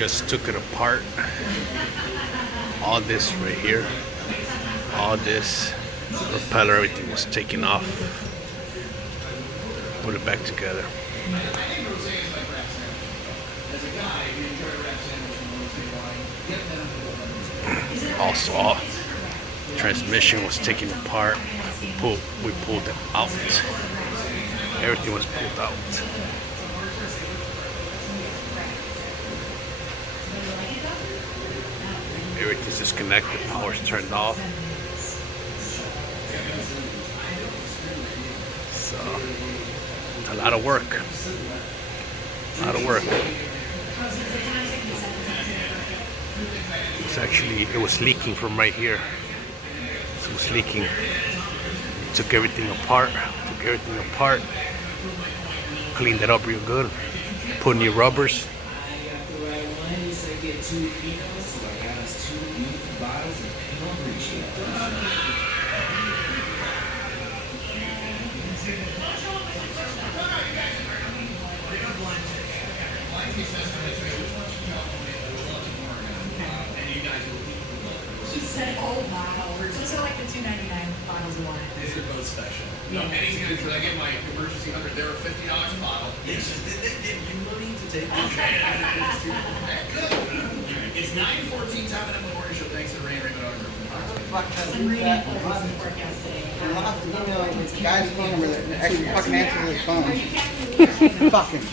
just took it apart. All this right here, all this propeller, everything was taken off. Put it back together. Also, all transmission was taken apart. We pulled it out. Everything was pulled out. Everything's disconnected. Power's turned off. So it's a lot of work. A lot of work. It's actually, it was leaking from right here. It was leaking. Took everything apart. Cleaned it up real good. Put new rubbers. She said, "Oh wow, those are like the $2.99 bottles of wine." These are both special. Yeah. And he's gonna try to get my emergency 100. They're a $50 a bottle. Did they give you money to take this? Good. It's 9:14. Time at the morning show. Thanks to Rain Raymond Auto Group. I'm reading the forecast today. I'll have to email this guy's phone number that actually fucking answers his phone. Fucking